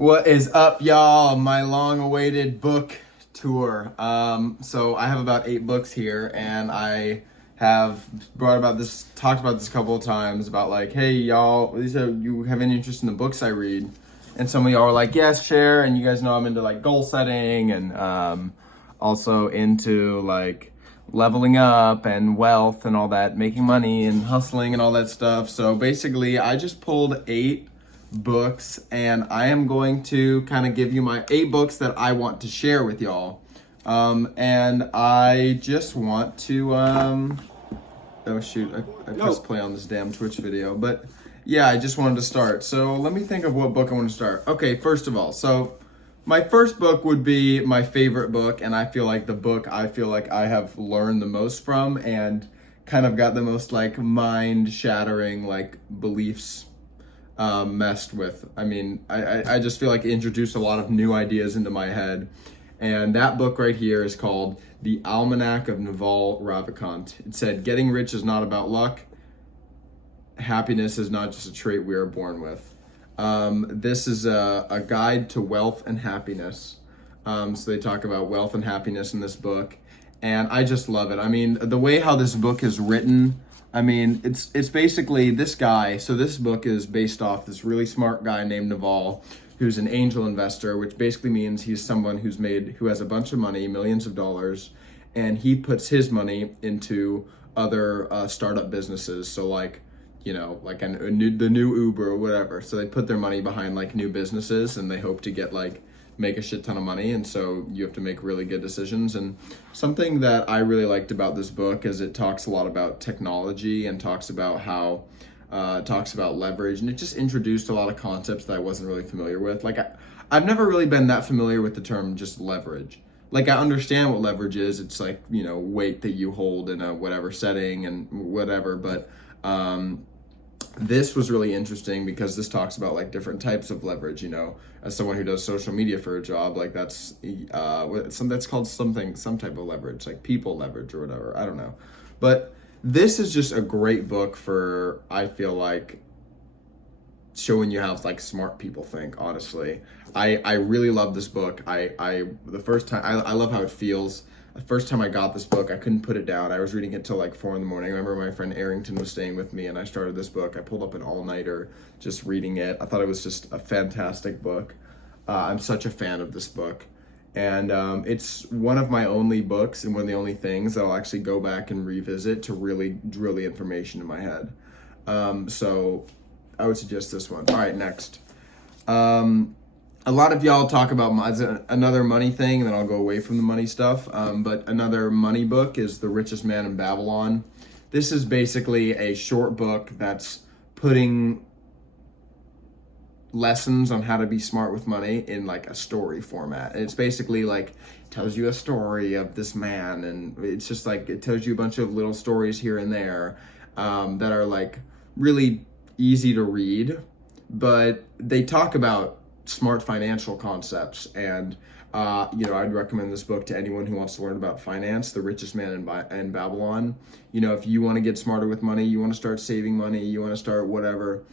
What is up, y'all? My long-awaited book tour. So I have about 8 books here, and I have talked about this a couple of times about like, hey, y'all, you have any interest in the books I read? And some of y'all are like, yes, share. And you guys know I'm into like goal setting and also into like leveling up and wealth and all that, making money and hustling and all that stuff. So basically, I just pulled 8 books, and I am going to kind of give you my 8 books that I want to share with y'all. And I just want to, oh shoot, I pressed play on this damn Twitch video, but yeah, I just wanted to start. So let me think of what book I want to start. Okay, first of all, so my first book would be my favorite book, and I feel like the book I feel like I have learned the most from and kind of got the most like mind shattering like beliefs messed with. I mean, I just feel like it introduced a lot of new ideas into my head. And that book right here is called The Almanac of Naval Ravikant. It said, getting rich is not about luck. Happiness is not just a trait we are born with. This is a guide to wealth and happiness. So they talk about wealth and happiness in this book. And I just love it. I mean, the way how this book is written, I mean, it's basically this guy. So this book is based off this really smart guy named Naval, who's an angel investor, which basically means he's someone who has a bunch of money, millions of dollars, and he puts his money into other startup businesses. So like, you know, like the new Uber or whatever. So they put their money behind like new businesses, and they hope to make a shit ton of money. And so you have to make really good decisions. And something that I really liked about this book is it talks a lot about technology and talks about leverage, and it just introduced a lot of concepts that I wasn't really familiar with. Like I've never really been that familiar with the term just leverage. Like I understand what leverage is. It's like, you know, weight that you hold in a whatever setting and whatever. But this was really interesting because this talks about like different types of leverage. You know, as someone who does social media for a job, like that's called some type of leverage, like people leverage or whatever. I don't know, but this is just a great book for, I feel like, showing you how like smart people think. Honestly, I really love this book. The first time I love how it feels. The first time I got this book, I couldn't put it down. I was reading it till like 4 a.m. I remember my friend Arrington was staying with me, and I started this book. I pulled up an all-nighter just reading it. I thought it was just a fantastic book. I'm such a fan of this book. And it's one of my only books and one of the only things that I'll actually go back and revisit to really drill the information in my head. So I would suggest this one. All right, next. A lot of y'all talk about another money thing, and then I'll go away from the money stuff. But another money book is The Richest Man in Babylon. This is basically a short book that's putting lessons on how to be smart with money in like a story format. And it's basically like tells you a story of this man, and it's just like it tells you a bunch of little stories here and there that are like really easy to read, but they talk about smart financial concepts. And you know, I'd recommend this book to anyone who wants to learn about finance. The Richest Man in Babylon. You know, if you want to get smarter with money, you want to start saving money, you want to start whatever,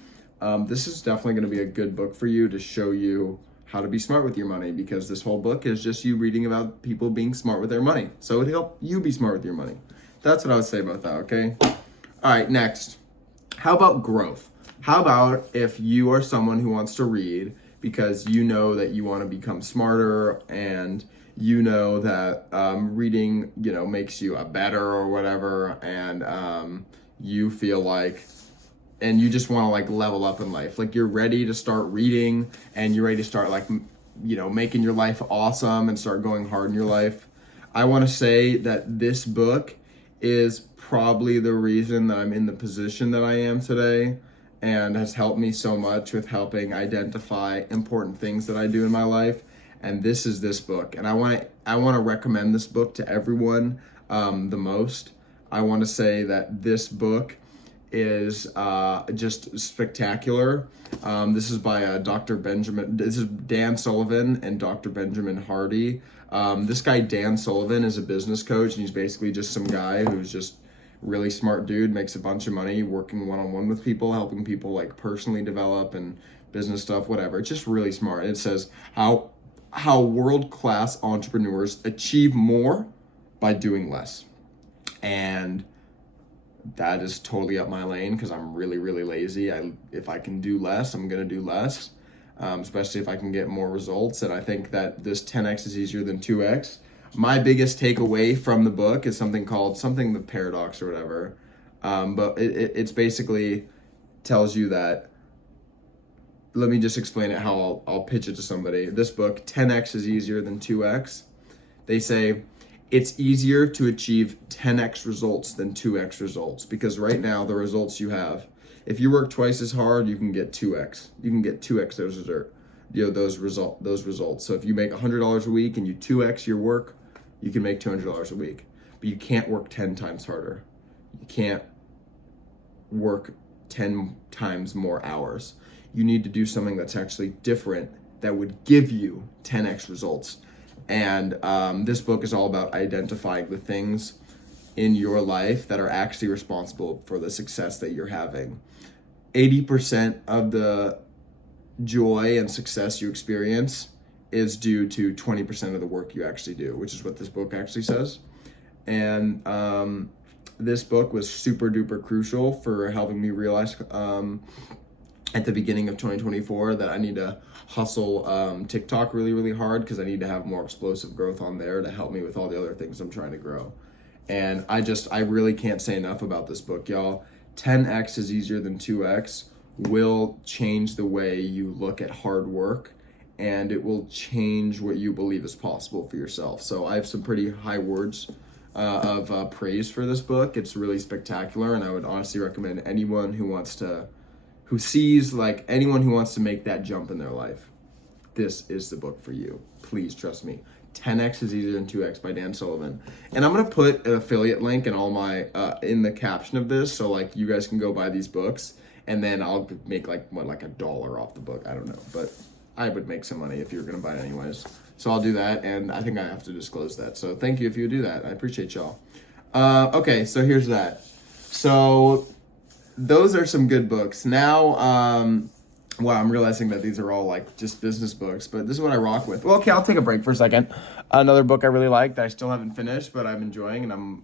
this is definitely going to be a good book for you to show you how to be smart with your money, because this whole book is just you reading about people being smart with their money. So it'll help you be smart with your money. That's what I would say about that, okay? All right, next. How about growth? How about if you are someone who wants to read because you know that you want to become smarter, and you know that reading, you know, makes you a better or whatever, and you feel like, and you just want to like level up in life. Like you're ready to start reading, and you're ready to start like, you know, making your life awesome and start going hard in your life. I want to say that this book is probably the reason that I'm in the position that I am today, and has helped me so much with helping identify important things that I do in my life. And this is this book. And I want to recommend this book to everyone the most. I want to say that this book is just spectacular. This is by this is Dan Sullivan and Dr. Benjamin Hardy. This guy, Dan Sullivan, is a business coach, and he's basically just some guy who's just really smart dude, makes a bunch of money working one-on-one with people, helping people like personally develop and business stuff, whatever. It's just really smart. It says how world-class entrepreneurs achieve more by doing less. And that is totally up my lane because I'm really, really lazy. If I can do less, I'm going to do less, especially if I can get more results. And I think that this 10x is easier than 2x. My biggest takeaway from the book is something called the paradox or whatever. But it's basically tells you that, let me just explain it how I'll pitch it to somebody. This book, 10x is easier than 2x. They say it's easier to achieve 10x results than 2x results, because right now the results you have, if you work twice as hard, you can get 2x. You can get 2x those results. So if you make $100 a week and you 2x your work, you can make $200 a week. But you can't work 10 times harder. You can't work 10 times more hours. You need to do something that's actually different that would give you 10x results. And this book is all about identifying the things in your life that are actually responsible for the success that you're having. 80% of the joy and success you experience is due to 20% of the work you actually do, which is what this book actually says. And this book was super duper crucial for helping me realize at the beginning of 2024 that I need to hustle TikTok really, really hard, because I need to have more explosive growth on there to help me with all the other things I'm trying to grow. And I really can't say enough about this book, y'all. 10x is easier than 2x will change the way you look at hard work, and it will change what you believe is possible for yourself. So I have some pretty high words of praise for this book. It's really spectacular, and I would honestly recommend anyone who wants to make that jump in their life, this is the book for you. Please trust me. 10x is easier than 2x by Dan Sullivan. And I'm gonna put an affiliate link in all my in the caption of this, so like you guys can go buy these books, and then I'll make like $1 off the book. I don't know, but I would make some money if you were gonna buy it anyways. So I'll do that, and I think I have to disclose that. So thank you if you do that. I appreciate y'all. Okay, so here's that. So those are some good books. Now, wow, I'm realizing that these are all like just business books, but this is what I rock with. Well, okay, I'll take a break for a second. Another book I really like that I still haven't finished, but I'm enjoying, and I'm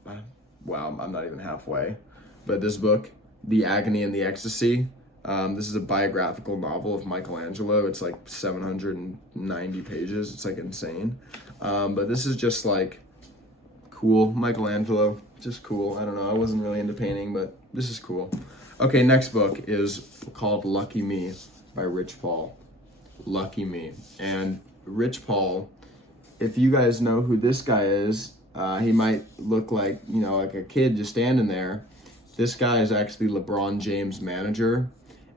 not even halfway. But this book, The Agony and the Ecstasy, this is a biographical novel of Michelangelo. It's like 790 pages. It's like insane. But this is just like cool. Michelangelo, just cool. I don't know. I wasn't really into painting, but this is cool. Okay, next book is called Lucky Me by Rich Paul. Lucky Me. And Rich Paul, if you guys know who this guy is, he might look like, like a kid just standing there. This guy is actually LeBron James' manager.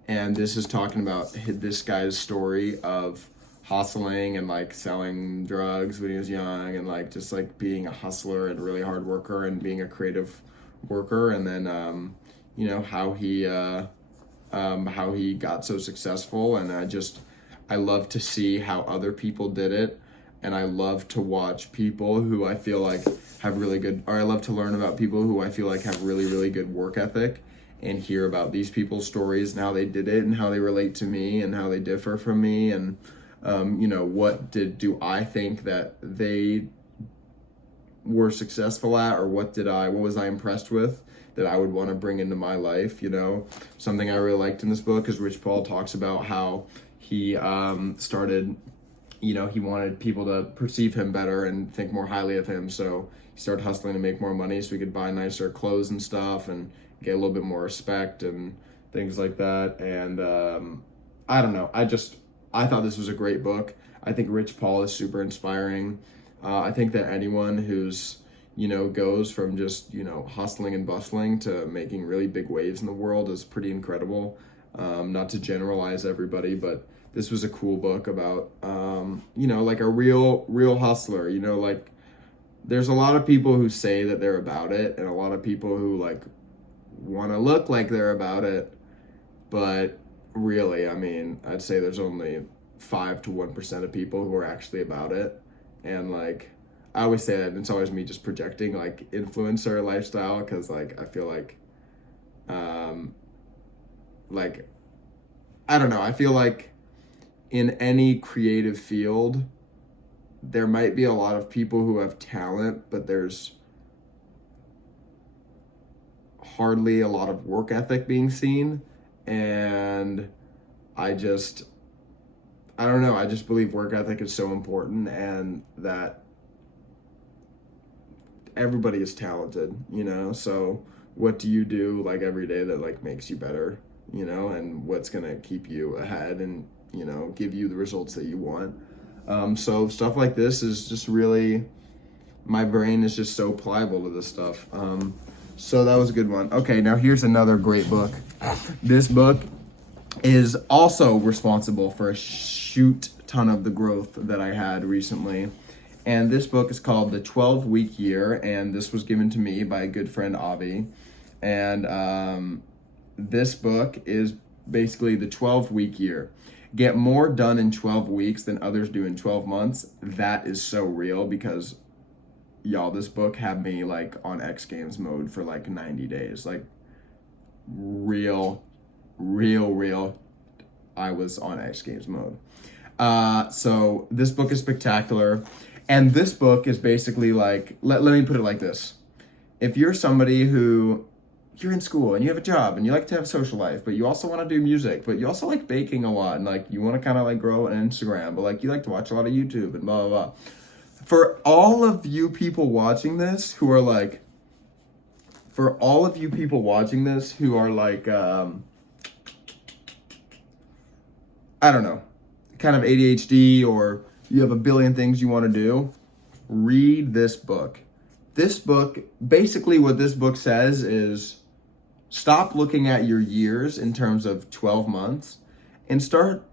And this is talking about this guy's story of hustling and like selling drugs when he was young, and like just like being a hustler and really hard worker and being a creative worker. And then, how he got so successful. And I love to see how other people did it. And I love to watch people who I feel like have really good, or I love to learn about people who I feel like have really, really good work ethic, and hear about these people's stories and how they did it and how they relate to me and how they differ from me. And, what do I think that they were successful at, or what was I impressed with that I would want to bring into my life? Something I really liked in this book is Rich Paul talks about how he started, he wanted people to perceive him better and think more highly of him. So he started hustling to make more money so he could buy nicer clothes and stuff and get a little bit more respect and things like that. And I don't know. I thought this was a great book. I think Rich Paul is super inspiring. I think that anyone who's, goes from just, hustling and bustling to making really big waves in the world is pretty incredible. Not to generalize everybody, but this was a cool book about, like a real hustler. Like there's a lot of people who say that they're about it, and a lot of people who like want to look like they're about it, but really, I'd say there's only 5 to 1% of people who are actually about it. And like I always say that, and it's always me just projecting like influencer lifestyle, because like I feel like I don't know, I feel like in any creative field, there might be a lot of people who have talent, but there's hardly a lot of work ethic being seen. And I just, I don't know, I just believe work ethic is so important, and that everybody is talented, you know? So what do you do like every day that like makes you better, you know, and what's gonna keep you ahead and, you know, give you the results that you want? So stuff like this is just really, my brain is just so pliable to this stuff. So that was a good one. Okay, now here's another great book. This book is also responsible for a shoot ton of the growth that I had recently. And this book is called The 12-Week Year, and this was given to me by a good friend, Avi. And this book is basically the 12-week year. Get more done in 12 weeks than others do in 12 months. That is so real, because y'all, this book had me like on X Games mode for like 90 days. Like real. I was on X Games mode. So this book is spectacular. And this book is basically like, let me put it like this. If you're somebody who, you're in school and you have a job and you like to have a social life, but you also want to do music, but you also like baking a lot, and like you want to kind of like grow an Instagram, but like you like to watch a lot of YouTube and blah, blah, blah. For all of you people watching this who are like, I don't know, kind of ADHD, or you have a billion things you want to do, read this book. This book, basically what this book says is stop looking at your years in terms of 12 months and start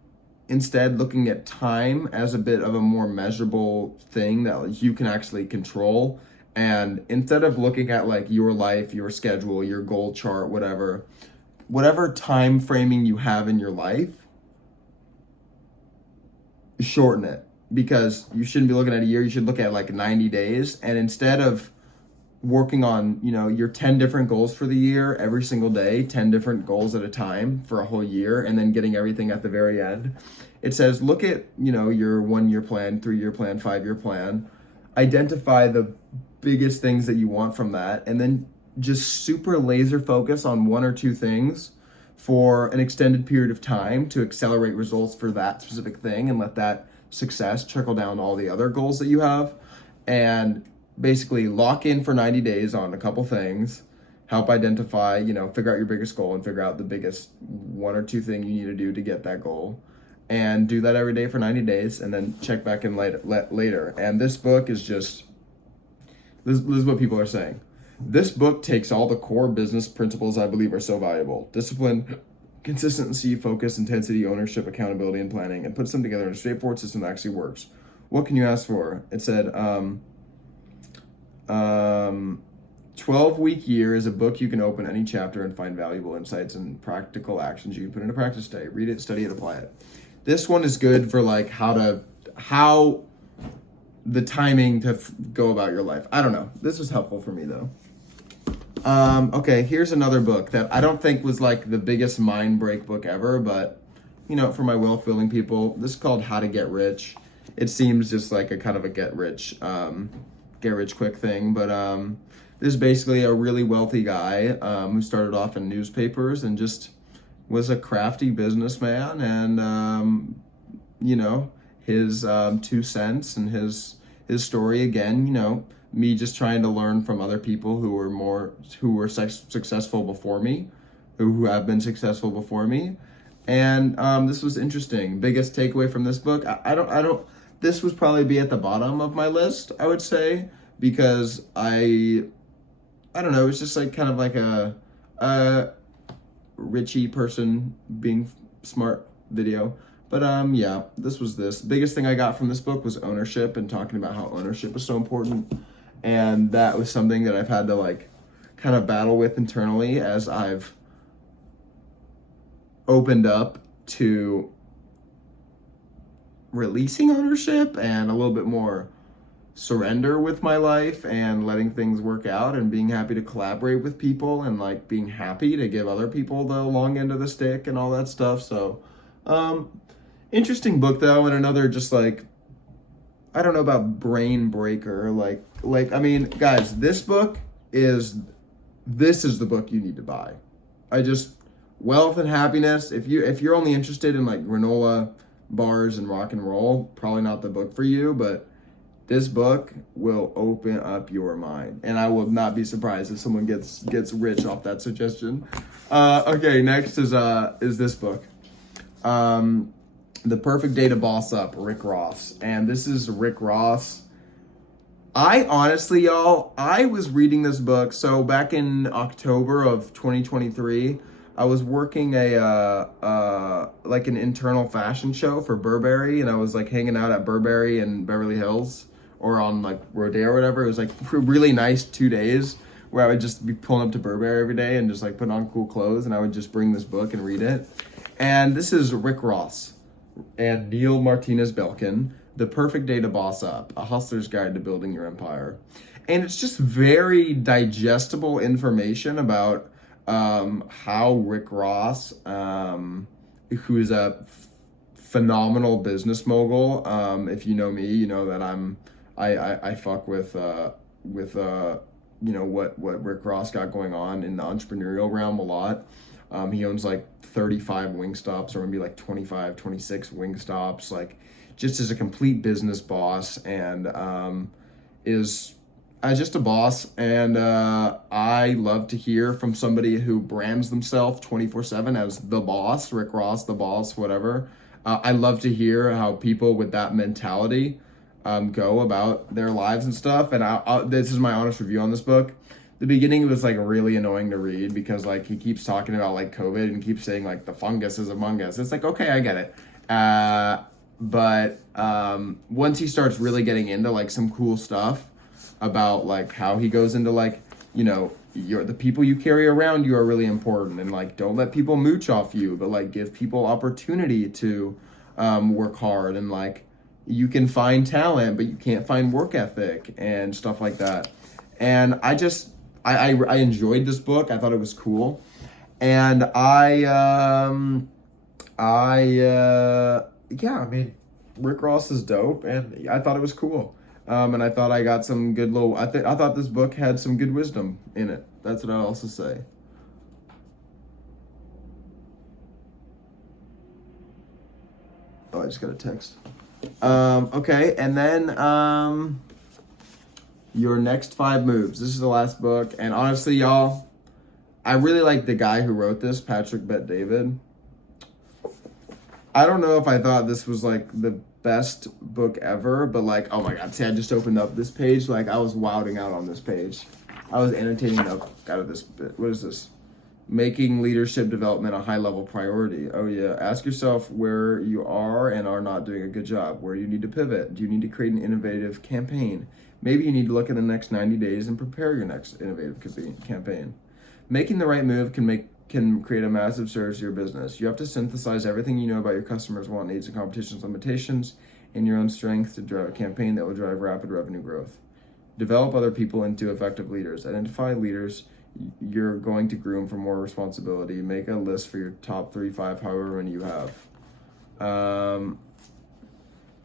instead looking at time as a bit of a more measurable thing that you can actually control. And instead of looking at like your life, your schedule, your goal chart, whatever time framing you have in your life, shorten it, because you shouldn't be looking at a year. You should look at like 90 days. And instead of working on, you know, your 10 different goals for the year every single day, 10 different goals at a time for a whole year, and then getting everything at the very end, it says look at, you know, your 1-year plan, 3-year plan, 5-year plan, identify the biggest things that you want from that, and then just super laser focus on 1 or 2 things for an extended period of time to accelerate results for that specific thing, and let that success trickle down all the other goals that you have. And basically lock in for 90 days on a couple things, help identify, you know, figure out your biggest goal and figure out the biggest 1 or 2 thing you need to do to get that goal, and do that every day for 90 days, and then check back in later. And this book is just, this is what people are saying. This book takes all the core business principles I believe are so valuable: discipline, consistency, focus, intensity, ownership, accountability, and planning, and puts them together in a straightforward system that actually works. What can you ask for? It said, 12-Week Year is a book you can open any chapter and find valuable insights and practical actions you can put into practice today. Read it, study it, apply it. This one is good for like how the timing to go about your life. I don't know. This was helpful for me though. Okay, here's another book that I don't think was like the biggest mind break book ever, but you know, for my wealth building people, this is called How to Get Rich. It seems just like a kind of a get rich quick thing, but this is basically a really wealthy guy who started off in newspapers and just was a crafty businessman, and you know, his 2 cents and his story, again, you know, me just trying to learn from other people who were successful before me, who have been successful before me. And this was interesting. Biggest takeaway from this book, I don't this would probably be at the bottom of my list, I would say, because I don't know, it's just like kind of like a Richie person being smart video. But yeah, this was this. Biggest thing I got from this book was ownership, and talking about how ownership is so important. And that was something that I've had to like kind of battle with internally as I've opened up to releasing ownership and a little bit more surrender with my life and letting things work out, and being happy to collaborate with people, and like being happy to give other people the long end of the stick and all that stuff. So Interesting book though, and another just like, I don't know about brain breaker. I mean, guys, this is the book you need to buy. I just Wealth and Happiness. If you're only interested in like granola bars and rock and roll, probably not the book for you. But this book will open up your mind, and I will not be surprised if someone gets rich off that suggestion. Okay, next is this book. The Perfect Day to Boss Up, Rick Ross. And this is Rick Ross. I honestly, y'all, I was reading this book. So back in October of 2023, I was working like an internal fashion show for Burberry, and I was like hanging out at Burberry in Beverly Hills or on like Rodeo or whatever. It was like really nice 2 days where I would just be pulling up to Burberry every day and just like putting on cool clothes, and I would just bring this book and read it. And this is Rick Ross and Neil Martinez Belkin, The Perfect Day to Boss Up, A Hustler's Guide to Building Your Empire. And it's just very digestible information about how Rick Ross, who is a phenomenal business mogul. If you know me, you know that I fuck with what Rick Ross got going on in the entrepreneurial realm a lot. He owns like 35 Wingstops, or maybe like 25, 26 Wingstops, like just as a complete business boss, and is just a boss. And I love to hear from somebody who brands themselves 24/7 as the boss, Rick Ross, the boss, whatever. I love to hear how people with that mentality go about their lives and stuff. And this is my honest review on this book. The beginning was like really annoying to read because like he keeps talking about like COVID and keeps saying like the fungus is among us. It's like, okay, I get it. But once he starts really getting into like some cool stuff about like how he goes into like, the people you carry around you are really important, and like don't let people mooch off you, but like give people opportunity to work hard, and like you can find talent but you can't find work ethic and stuff like that. And I enjoyed this book. I thought it was cool, and I mean, Rick Ross is dope, and I thought it was cool. And I thought I got some good I thought this book had some good wisdom in it. That's what I'll also say. Oh, I just got a text. Okay, and then Your Next 5 Moves. This is the last book, and honestly, y'all, I really like the guy who wrote this, Patrick Bet-David. I don't know if I thought this was like the best book ever, but like, oh my god, see, I just opened up this page, like I was wilding out on this page. I was annotating out of this bit. What is this? Making leadership development a high-level priority. Oh yeah, ask yourself where you are and are not doing a good job. Where you need to pivot. Do you need to create an innovative campaign? Maybe you need to look at the next 90 days and prepare your next innovative campaign. Making the right move can create a massive surge to your business. You have to synthesize everything you know about your customers' want, needs, and competition's limitations and your own strength to drive a campaign that will drive rapid revenue growth. Develop other people into effective leaders. Identify leaders you're going to groom for more responsibility. Make a list for your top 3-5, however many you have.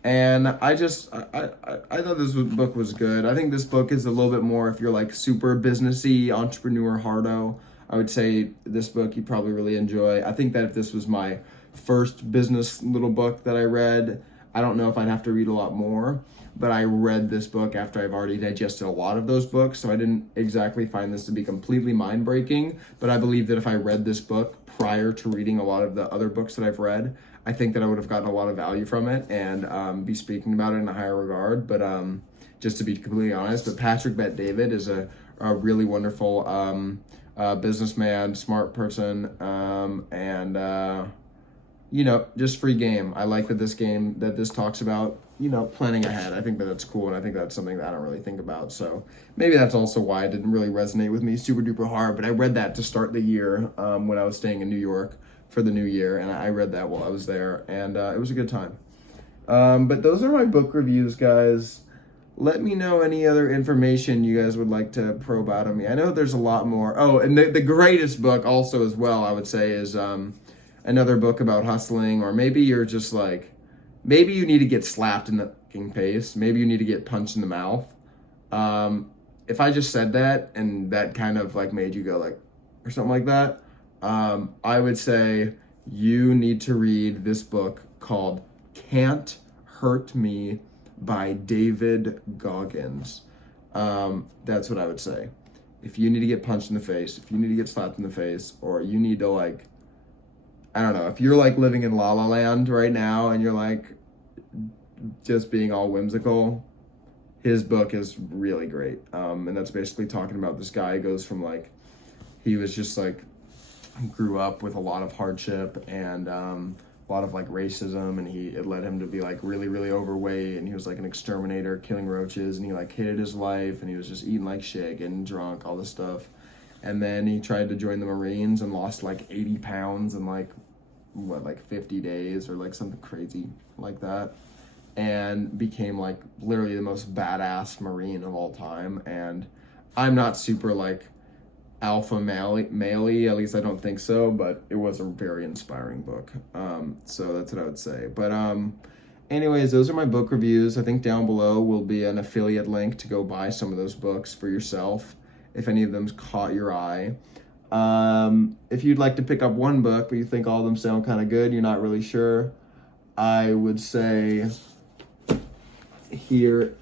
And I thought this book was good. I think this book is a little bit more, if you're like super businessy, entrepreneur hardo, I would say this book you probably really enjoy. I think that if this was my first business little book that I read, I don't know if I'd have to read a lot more, but I read this book after I've already digested a lot of those books, so I didn't exactly find this to be completely mind-breaking, but I believe that if I read this book prior to reading a lot of the other books that I've read, I think that I would have gotten a lot of value from it and be speaking about it in a higher regard. But just to be completely honest, but Patrick Bet-David is a really wonderful businessman, smart person, and just free game. I like that this talks about, planning ahead. I think that that's cool, and I think that's something that I don't really think about. So maybe that's also why it didn't really resonate with me super duper hard. But I read that to start the year when I was staying in New York for the new year, and I read that while I was there, and it was a good time. But those are my book reviews, guys. Let me know any other information you guys would like to probe out of me. I know there's a lot more. Oh, and the greatest book also as well, I would say, is another book about hustling, or maybe you're just like, maybe you need to get slapped in the fucking face. Maybe you need to get punched in the mouth. If I just said that and that kind of like made you go like, or something like that, I would say you need to read this book called Can't Hurt Me by David Goggins. That's what I would say. If you need to get punched in the face, if you need to get slapped in the face, or you need to like, I don't know, if you're like living in La La Land right now and you're like just being all whimsical, his book is really great. And that's basically talking about this guy who goes from like, he was just like, grew up with a lot of hardship and a lot of like racism, and it led him to be like really, really overweight, and he was like an exterminator killing roaches, and he like hated his life, and he was just eating like shit, getting drunk, all this stuff. And then he tried to join the Marines and lost like 80 pounds in like 50 days or like something crazy like that, and became like literally the most badass Marine of all time. And I'm not super like alpha male, at least I don't think so, but it was a very inspiring book. So that's what I would say. But anyways, those are my book reviews. I think down below will be an affiliate link to go buy some of those books for yourself if any of them caught your eye. If you'd like to pick up one book but you think all of them sound kind of good, you're not really sure, I would say here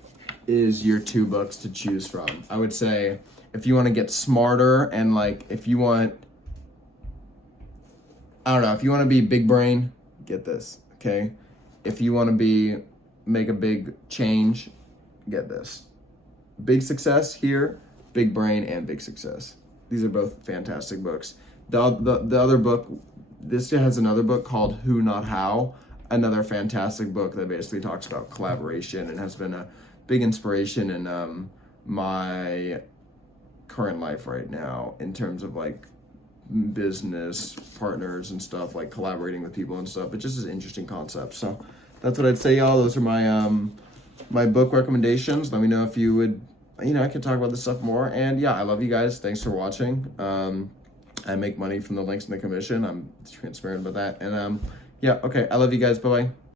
is your 2 books to choose from. I would say if you want to get smarter and like if you want, I don't know, if you want to be big brain, get this, okay? If you want to make a big change, get this. Big Success here, Big Brain and Big Success. These are both fantastic books. The other book, this has another book called Who Not How, another fantastic book that basically talks about collaboration and has been a big inspiration in my current life right now in terms of like business partners and stuff, like collaborating with people and stuff. It just is an interesting concept. So that's what I'd say, y'all. Those are my my book recommendations. Let me know if you would, I could talk about this stuff more. And yeah, I love you guys. Thanks for watching. I make money from the links in the commission. I'm transparent about that. And yeah, okay. I love you guys. Bye-bye.